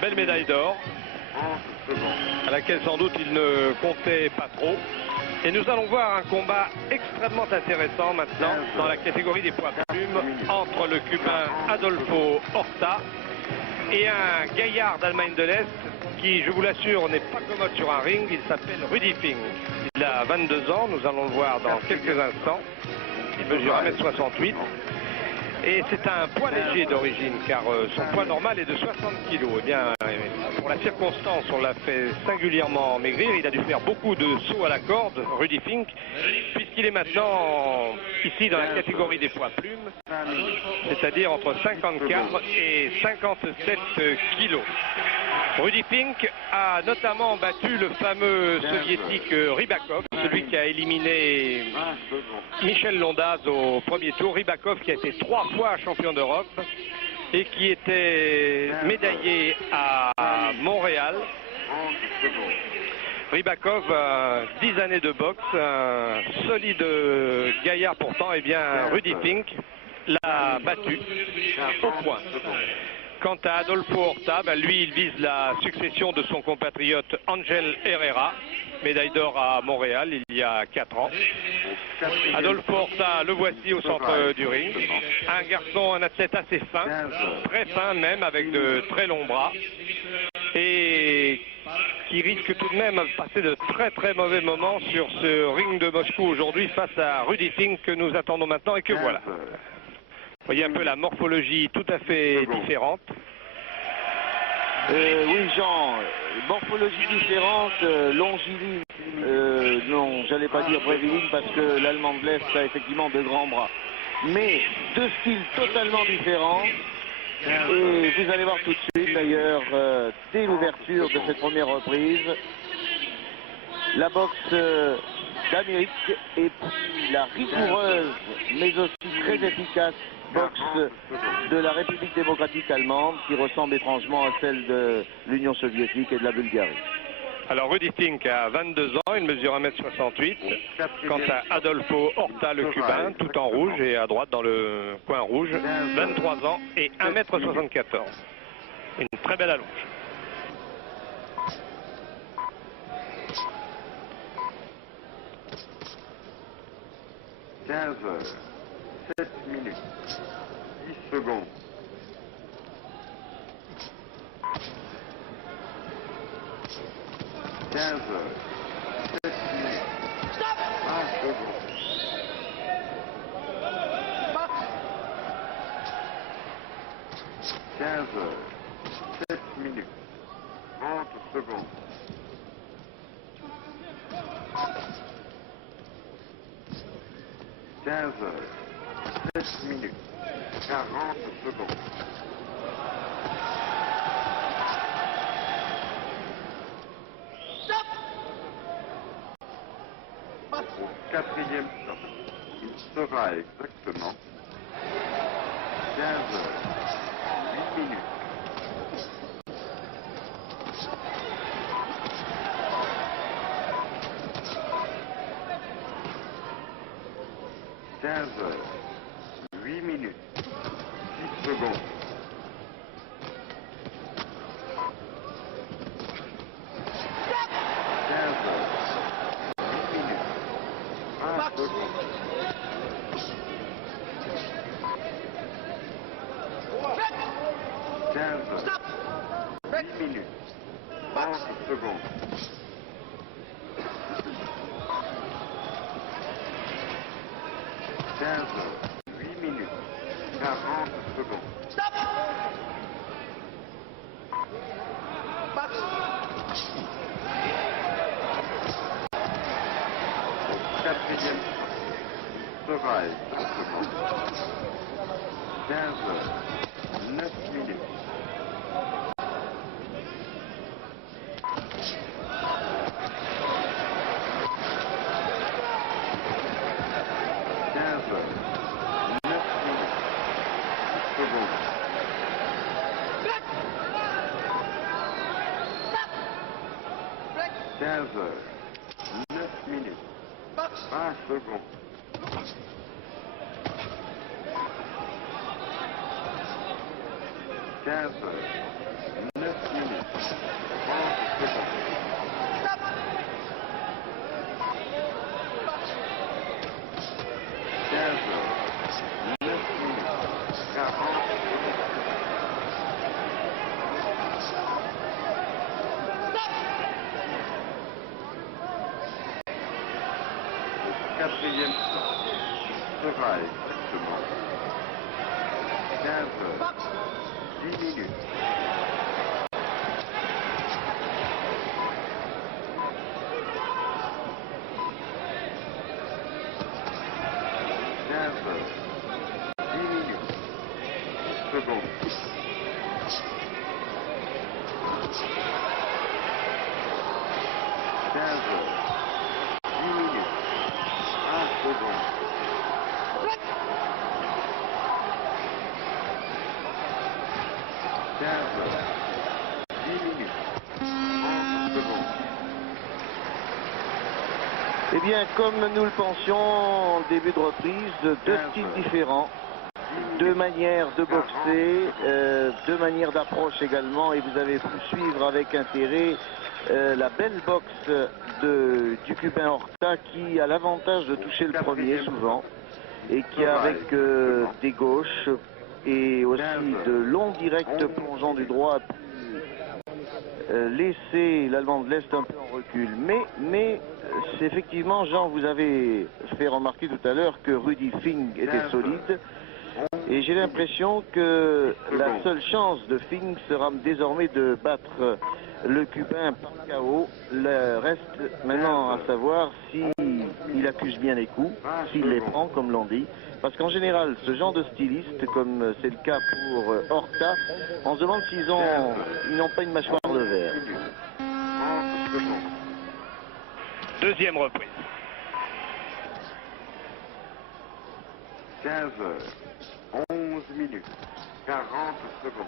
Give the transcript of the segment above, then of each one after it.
belle médaille d'or, à laquelle sans doute il ne comptait pas trop. Et nous allons voir un combat extrêmement intéressant maintenant dans la catégorie des poids plumes entre le Cubain Adolfo Horta et un gaillard d'Allemagne de l'Est qui, je vous l'assure, n'est pas commode sur un ring. Il s'appelle Rudi Fink. Il a 22 ans, nous allons le voir dans quelques instants. Il mesure 1m68. Et c'est un poids léger d'origine, car son poids normal est de 60 kg. Eh bien, pour la circonstance, on l'a fait singulièrement maigrir. Il a dû faire beaucoup de sauts à la corde, Rudi Fink, puisqu'il est maintenant ici dans la catégorie des poids plumes, c'est-à-dire entre 54 et 57 kg. Rudi Fink a notamment battu le fameux soviétique Rybakov, celui qui a éliminé Michel Londaz au premier tour. Rybakov qui a été 3 fois champion d'Europe et qui était médaillé à Montréal. Rybakov, 10 années de boxe, un solide gaillard pourtant. Et bien Rudi Fink l'a battu au point. Quant à Adolfo Horta, lui, il vise la succession de son compatriote Angel Herrera, médaille d'or à Montréal il y a 4 ans. Adolfo Horta, le voici au centre du ring. Un garçon, un athlète assez fin, très fin même, avec de très longs bras. Et qui risque tout de même de passer de très mauvais moments sur ce ring de Moscou aujourd'hui face à Rudi Fink que nous attendons maintenant et que voilà. Vous voyez un peu la morphologie tout à fait différente. Oui, Jean, morphologie différente, longiligne, non, j'allais pas dire bréviline parce que l'Allemand de l'Est a effectivement de grands bras. Mais deux styles totalement différents. Et vous allez voir tout de suite d'ailleurs, dès l'ouverture de cette première reprise, la boxe d'Amérique et puis la rigoureuse mais aussi très efficace boxe de la République démocratique allemande qui ressemble étrangement à celle de l'Union soviétique et de la Bulgarie. Alors Rudi Fink a 22 ans, il mesure 1m68. Quant à Adolfo Horta, le Cubain, tout en rouge et à droite dans le coin rouge, 23 ans et 1m74. Une très belle allonge. Heures, 7 minutes, 10 secondes. 15 heures, 7 minutes, 1 seconde. 15 heures, 7 minutes, 30 secondes. 15 heures, 7 minutes, 40 secondes. Au quatrième stop, il sera exactement 15 heures, 8 minutes. 15 heures, 8 minutes, 10 secondes. 15 heures, 8 minutes, 1 seconde. 15 heures, 8 minutes, 30 secondes. 15 heures, 8 minutes, 40 secondes. Stop! Au quatrième sera exactement 15 heures, 9 minutes. 15 heures, 9 minutes, 20 secondes. 15 heures, 9 minutes, quatrième sera exactement 15 heures, 10 minutes. Secondes. 15 heures, 10 minutes, 1 seconde. 15 heures, 10 minutes, 30 secondes. Eh bien, comme nous le pensions en début de reprise, deux styles différents. Deux manières de boxer, deux manières d'approche également, et vous avez pu suivre avec intérêt la belle boxe du Cubain Horta qui a l'avantage de toucher le premier souvent et qui avec des gauches et aussi de longs directs plongeants du droit a pu laisser l'Allemand de l'Est un peu en recul. Mais c'est effectivement, Jean, vous avez fait remarquer tout à l'heure que Rudy Fink était solide. Et j'ai l'impression que la seule chance de Fink sera désormais de battre le Cubain par KO. Le reste maintenant à savoir s'il accuse bien les coups, s'il les prend comme l'on dit. Parce qu'en général, ce genre de styliste, comme c'est le cas pour Horta, on se demande s'ils n'ont pas une mâchoire de verre. Deuxième reprise. 15 heures, 11 minutes, 40 secondes.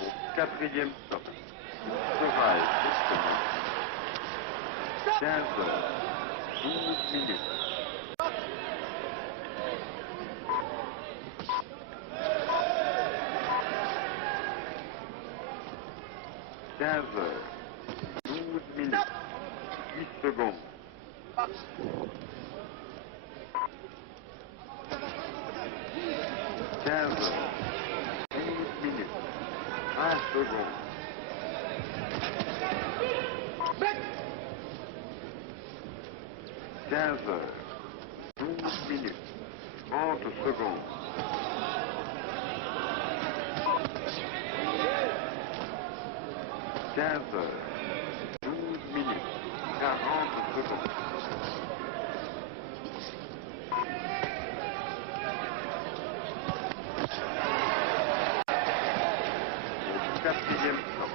Au quatrième stop, sera exactement 15 heures, 12 minutes. 15 heures, 12 minutes, 8 secondes. 15 heures, 12 minutes, 1 seconde. 15 heures, 12 minutes, 30 secondes. 15 heures, 12 minutes, 40 secondes. 4e stop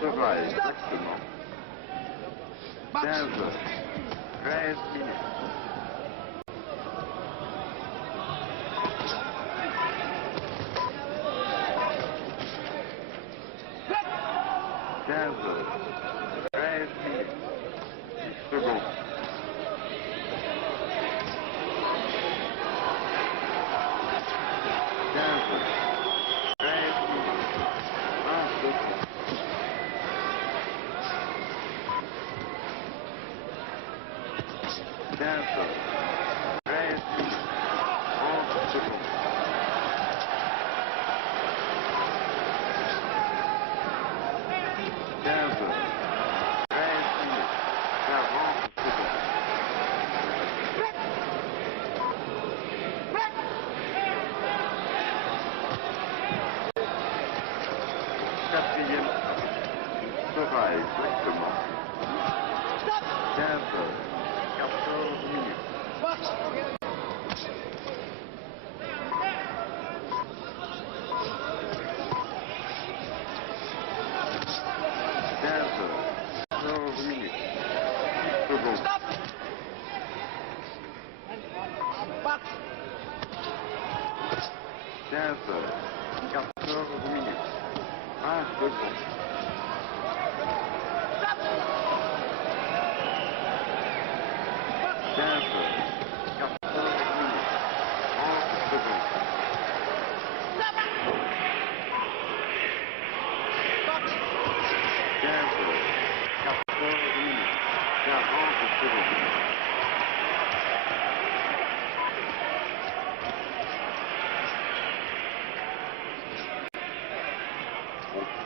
sera exactement 15 heures, 13 minutes. 15 heures, 13 minutes, 10 secondes. 15 heures, 13 minutes, 1 seconde. 15 heures, 13 minutes, 30 secondes. 15 heures, 13 minutes, 40 secondes. 4e stop sera exactement 15 heures, 14 minutes. 15 heures, 14 minutes, 10 secondes. 15 heures, 14 minutes, 1 seconde. 15 heures, 14 minutes, 30 secondes. 15 heures, 14 minutes, 40 secondes. 15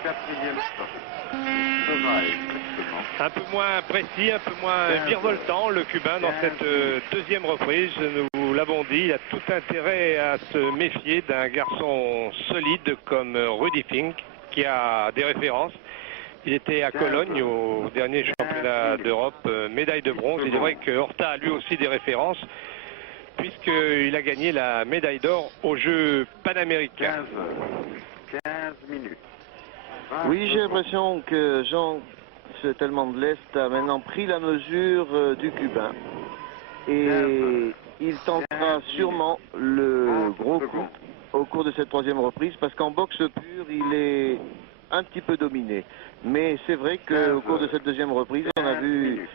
Quatrième stop. Ça va exactement. Un peu moins précis, un peu moins virevoltant le Cubain dans cette deuxième reprise. Nous l'avons dit, il a tout intérêt à se méfier d'un garçon solide comme Rudy Fink qui a des références. Il était à Cologne au dernier championnat d'Europe, médaille de bronze. Il est vrai que Horta a lui aussi des références puisqu'il a gagné la médaille d'or aux Jeux panaméricains. 15 minutes. Oui, j'ai l'impression que Jean, cet Allemand de l'Est, a maintenant pris la mesure du Cubain. Et il tentera sûrement le gros coup au cours de cette troisième reprise, parce qu'en boxe pure, il est un petit peu dominé. Mais c'est vrai qu'au cours de cette deuxième reprise, on a vu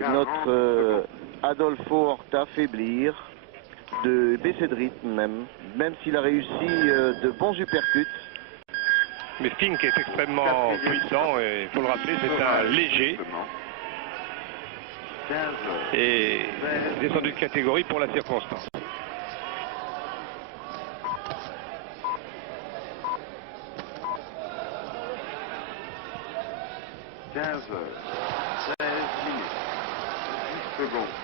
notre Adolfo Horta faiblir, de baisser de rythme même s'il a réussi de bons uppercuts. Mais Fink est extrêmement puissant et il faut le rappeler, c'est un léger. Et descendu de catégorie pour la circonstance. « 15 heures, 16 minutes, 10 secondes.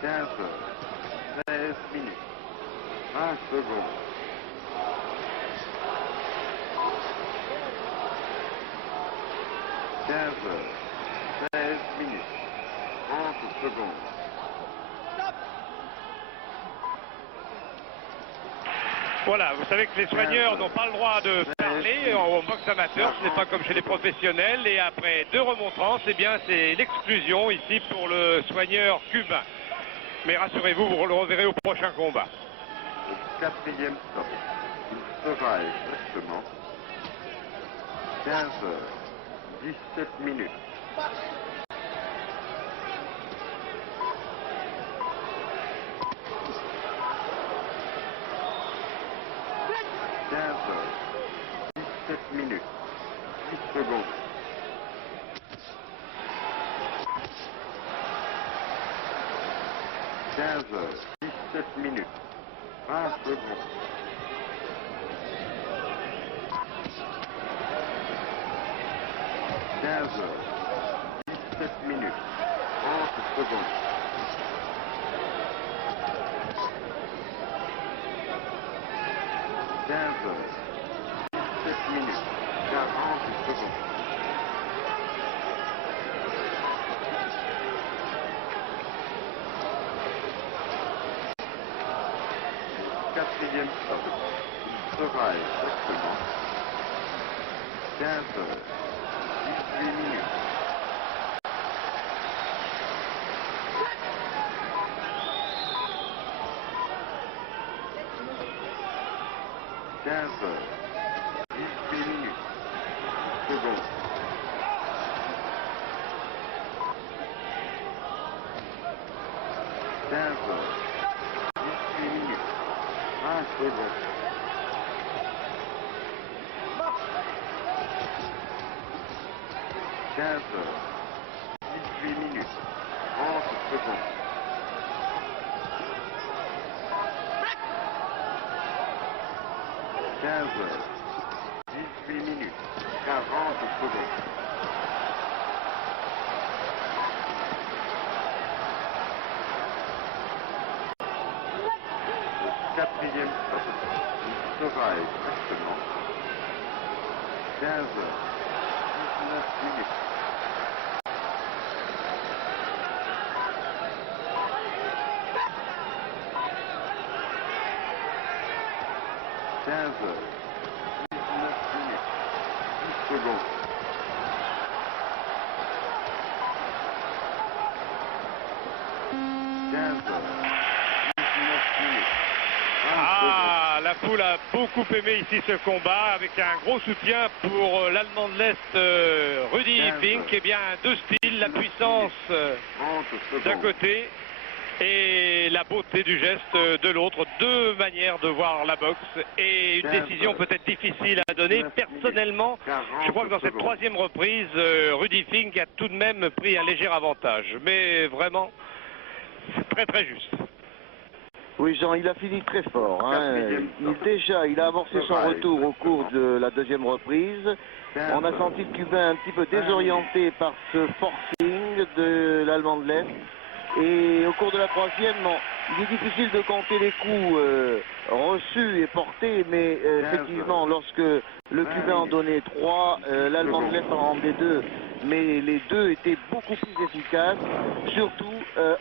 15 heures, 16 minutes, 20 secondes. 15 heures, 16 minutes, 30 secondes. Voilà, vous savez que les soigneurs n'ont pas le droit de parler en boxe amateur, ce n'est pas comme chez les professionnels. Et après deux remontrances, eh bien c'est l'exclusion ici pour le soigneur cubain. Mais rassurez-vous, vous le reverrez au prochain combat. Au quatrième stop, il sera exactement 15 heures, 17 minutes. 15 heures, 17 minutes, 10 secondes. 15 heures, 17 minutes, 20 secondes. 15 heures, 17 minutes, 30 secondes. 15 heures, 17 minutes, 40 secondes. 4e stop, il sera exactement 15 heures, 18 minutes. 15 heures, 18 minutes, secondes. 15 heures, 18 minutes, 20 secondes. 15 heures, 18 minutes, 30 secondes. 15 heures, 18 minutes, 40 secondes. 4e stop, il sera exactement 15 heures, 19 minutes. 15 heures, 19 minutes, 10 secondes. 15 heures, 19 minutes, 20 Ah, la foule a beaucoup aimé ici ce combat avec un gros soutien pour l'Allemand de l'Est, Rudy Fink. Eh bien, deux styles, la puissance d'un côté et la beauté du geste de l'autre. Deux manières de voir la boxe et une décision peut-être difficile à donner. Personnellement, je crois que dans cette troisième reprise, Rudy Fink a tout de même pris un léger avantage. Mais vraiment, c'est très très juste. Oui, Jean, il a fini très fort. Hein. Il a amorcé son retour au cours de la deuxième reprise. On a senti le Cubain un petit peu désorienté par ce forcing de l'Allemand de l'Est. Et au cours de la troisième, il est difficile de compter les coups reçus et portés, mais effectivement, lorsque le Cubain en donnait 3, l'Allemand de l'Est en rendait 2. Mais les deux étaient beaucoup plus efficaces, surtout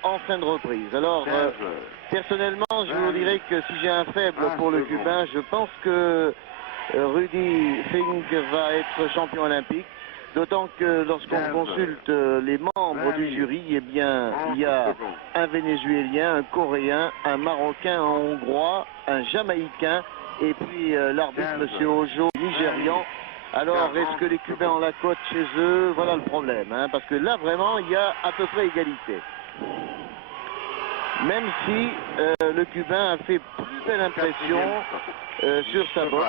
en fin de reprise. Alors, personnellement, je vous dirais que si j'ai un faible pour le Cubain, je pense que Rudy Fink va être champion olympique. D'autant que lorsqu'on consulte les membres du jury, eh bien, il y a un Vénézuélien, un Coréen, un Marocain, un Hongrois, un Jamaïcain, et puis l'arbitre, M. Ojo, Nigérian. Alors, est-ce que les Cubains ont la cote chez eux? Voilà le problème, hein, parce que là, vraiment, il y a à peu près égalité. Même si le Cubain a fait plus belle impression sur sa boxe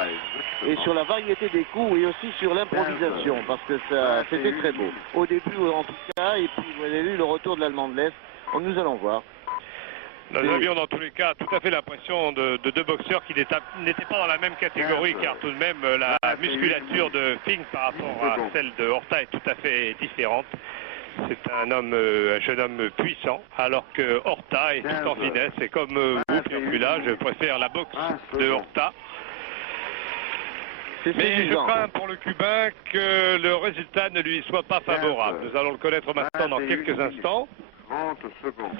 et sur la variété des coups et aussi sur l'improvisation, parce que ça c'était très beau. Au début, en tout cas, et puis vous avez vu le retour de l'Allemand de l'Est. Nous allons voir. Nous avions dans tous les cas tout à fait l'impression de deux boxeurs qui n'étaient pas dans la même catégorie, car tout de même la musculature de Fink par rapport à celle de Horta est tout à fait différente. C'est un jeune homme puissant, alors que Horta est tout en finesse. Et comme vous qui êtes là, je préfère la boxe de Horta. Mais je crains pour le Cubain que le résultat ne lui soit pas favorable. Nous allons le connaître maintenant dans quelques instants. 30 secondes.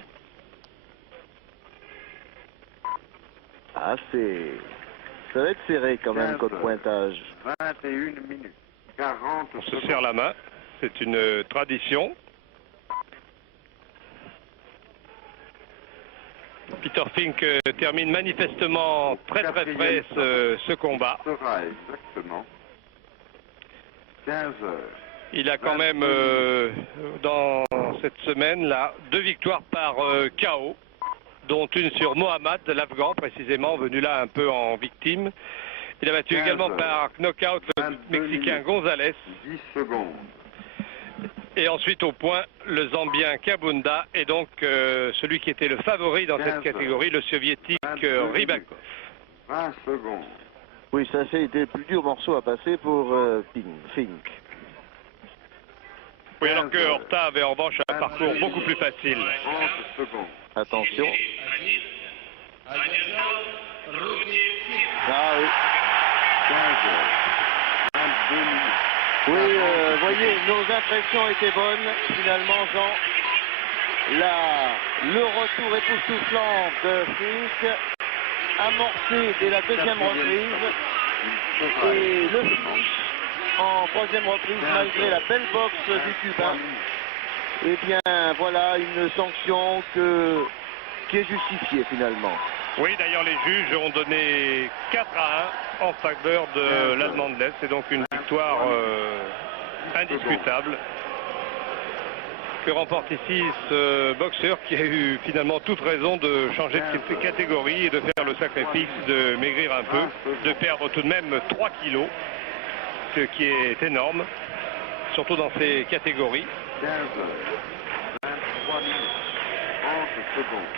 Ah, ça va être serré quand même, côté pointage. 21 minutes. 40 On se secondes. serre la main. C'est une tradition. Peter Fink termine manifestement très près ce combat. Sera exactement 15 heures. Il a quand même dans cette semaine-là 2 victoires par KO, dont une sur Mohamed, l'Afghan précisément, venu là un peu en victime. Il a battu également par knockout le Mexicain Gonzalez. 10 secondes. Et ensuite au point, le Zambien Kabunda et donc celui qui était le favori dans cette catégorie, le Soviétique Rybakov. 20 secondes. Oui, ça été le plus dur morceau à passer pour Fink. Oui, alors que Horta avait en revanche un parcours beaucoup plus facile. 30 secondes. Attention. Ah oui. 15 heures. 22 minutes. Oui, voyez, nos impressions étaient bonnes, finalement, Jean. Le retour époustouflant de Fink, amorcé dès la deuxième reprise, et le finish en troisième reprise, malgré la belle boxe du Cubain. Eh bien, voilà une sanction qui est justifiée, finalement. Oui, d'ailleurs, les juges ont donné 4-1 en faveur de l'Allemand de l'Est. C'est donc une victoire indiscutable que remporte ici ce boxeur qui a eu finalement toute raison de changer de catégorie et de faire le sacrifice de maigrir un peu, de perdre tout de même 3 kilos, ce qui est énorme, surtout dans ces catégories. 15 heures. 23 minutes. 30 secondes.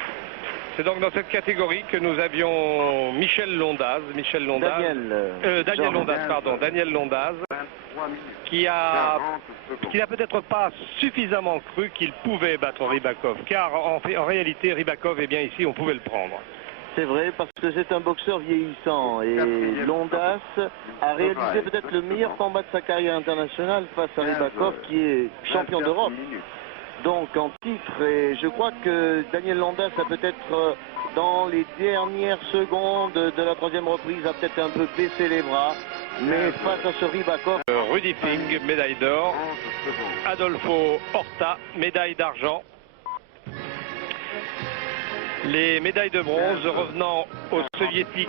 C'est donc dans cette catégorie que nous avions Daniel Londaz, Daniel Londaz, 23 minutes. qui 40 secondes. n'a peut-être pas suffisamment cru qu'il pouvait battre Rybakov, car en réalité Rybakov, eh bien ici on pouvait le prendre. C'est vrai, parce que c'est un boxeur vieillissant et Londaz a réalisé peut-être le meilleur combat de sa carrière internationale face à Rybakov, qui est champion d'Europe. Donc en titre, et je crois que Daniel Londaz a peut-être dans les dernières secondes de la troisième reprise a peut-être un peu baissé les bras, mais face à ce Rybakov. Rudy Fink, médaille d'or. 30 secondes. Adolfo Horta, médaille d'argent. Les médailles de bronze revenant au soviétique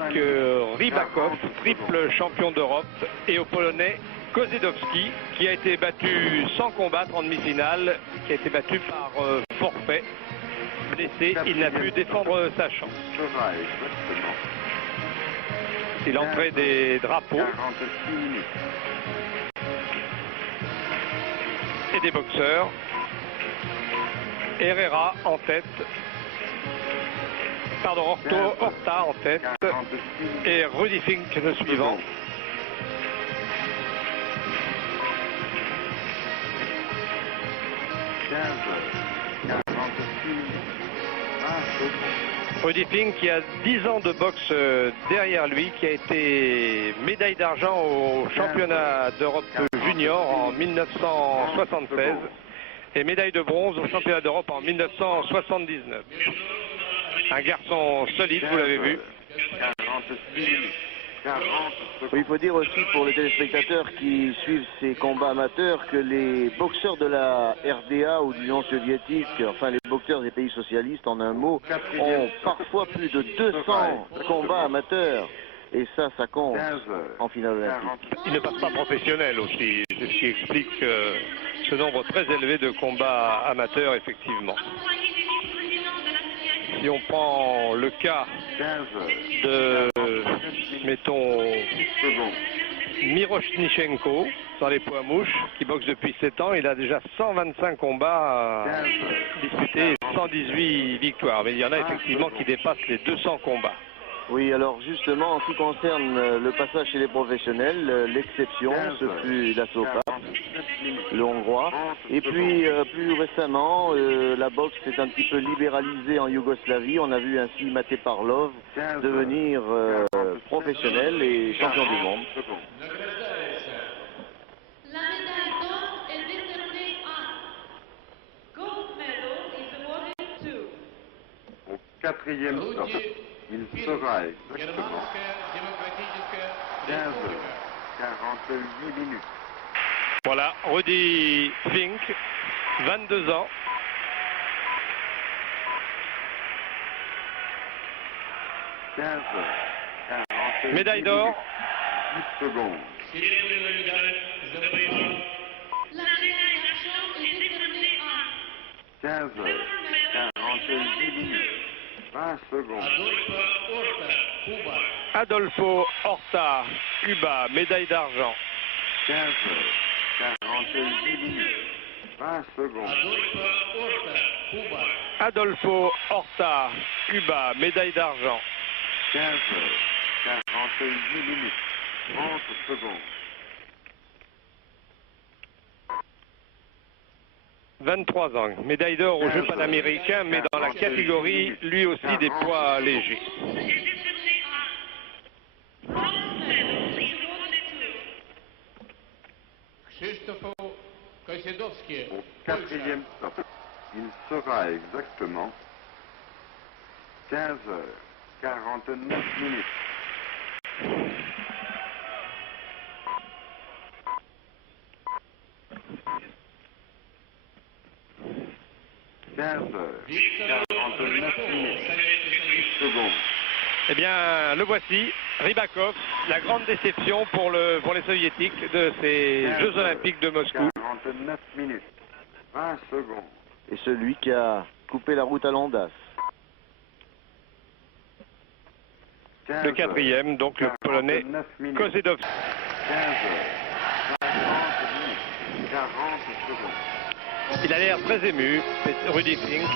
Rybakov, triple champion d'Europe, et au polonais Kozedowski, qui a été battu sans combattre en demi-finale, qui a été battu par forfait. Blessé, il n'a pu défendre sa chance. Sera exactement C'est l'entrée des drapeaux 46 minutes. et des boxeurs. Herrera en tête. Pardon, Horta en tête. 46 Et Rudy Fink le suivant. 46 minutes. 20 secondes. Rudy Fink qui a 10 ans de boxe derrière lui, qui a été médaille d'argent au championnat d'Europe junior en 1976 et médaille de bronze au championnat d'Europe en 1979. Un garçon solide, vous l'avez vu. 46 minutes. 40 secondes. Oui, il faut dire aussi pour les téléspectateurs qui suivent ces combats amateurs que les boxeurs de la RDA ou de l'Union soviétique, enfin les boxeurs des pays socialistes en un mot, ont parfois plus de 200 combats amateurs. Et ça compte 15 heures. en finale olympique. Il ne passe pas professionnel aussi, c'est ce qui explique ce nombre très élevé de combats amateurs, effectivement. Si on prend le cas 15 heures. de, mettons, Secondes. Miroshnichenko, dans les poids mouches, qui boxe depuis 7 ans, il a déjà 125 combats 15 heures. disputés et 118 victoires. Mais il y en a effectivement qui dépassent les 200 combats. Oui, alors justement, en ce qui concerne le passage chez les professionnels, l'exception, ce fut la Sopa, le Hongrois. Et puis, plus récemment, la boxe s'est un petit peu libéralisée en Yougoslavie. On a vu ainsi Maté Parlov devenir professionnel et champion du monde. La médaille d'or est décernée à Gold medal is awarded to Au quatrième stop, il sera exactement 15 heures, 48 minutes. Voilà, Rudy Fink, 22 ans. Médaille d'or. 10 secondes. la médaille d'argent est décernée à 15 heures, 48 minutes. 20 secondes. Adolfo Horta, Cuba, médaille d'argent. 15 heures, 48 minutes. 20 secondes. Adolfo Horta, Cuba, médaille d'argent. 15 heures, 48 minutes. 30 secondes. 23 ans, médaille d'or aux Jeux panaméricains, mais dans la catégorie, lui aussi, des poids légers. Au quatrième stop, il sera exactement 15 heures, 49 minutes. heures, 49 minutes, 10 secondes. Eh bien, le voici, Rybakov, la grande déception pour les soviétiques de ces Jeux olympiques de Moscou. 49 minutes, 20 secondes. Et celui qui a coupé la route à Londas. Le quatrième, donc le Polonais Kozedowski. 15 heures, 50 minutes, 40 secondes. Il a l'air très ému, Rudy Fink.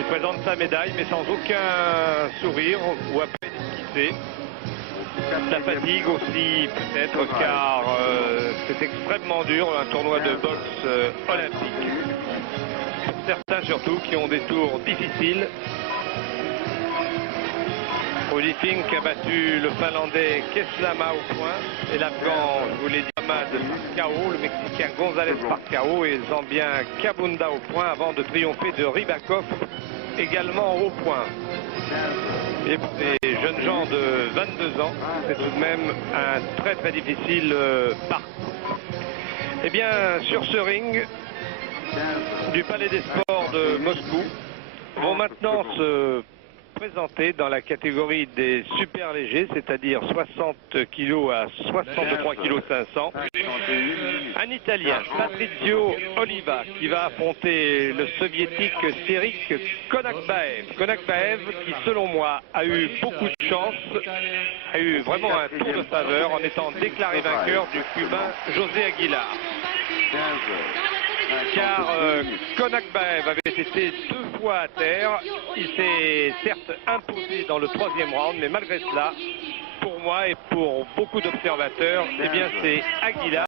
Il présente sa médaille, mais sans aucun sourire ou à peine esquissé. La fatigue aussi, peut-être, car c'est extrêmement dur, un tournoi de boxe olympique. Pour certains surtout, qui ont des tours difficiles. Rudy Fink a battu le Finlandais Keslama au point et l'Afghan, je vous l'ai dit, Ahmad Parkao, le Mexicain González Parkao et le Zambien Kabunda au point avant de triompher de Rybakov également au point. Et pour des jeunes gens de 22 ans, c'est tout de même un très très difficile parcours. Eh bien, sur ce ring du Palais des Sports de Moscou, vont maintenant se présenter dans la catégorie des super légers, c'est-à-dire 60 kg à 63 kg 500. Un Italien, Patrizio Oliva, qui va affronter le soviétique Serik Konakbaev. Konakbaev qui, selon moi, a eu beaucoup de chance, a eu vraiment un tour de faveur en étant déclaré vainqueur du Cubain José Aguilar. 15 heures, car Konakbaev avait été 2 fois à terre. Il s'est certes imposé dans le 3e round, mais malgré cela, pour moi et pour beaucoup d'observateurs, eh bien c'est Aguilar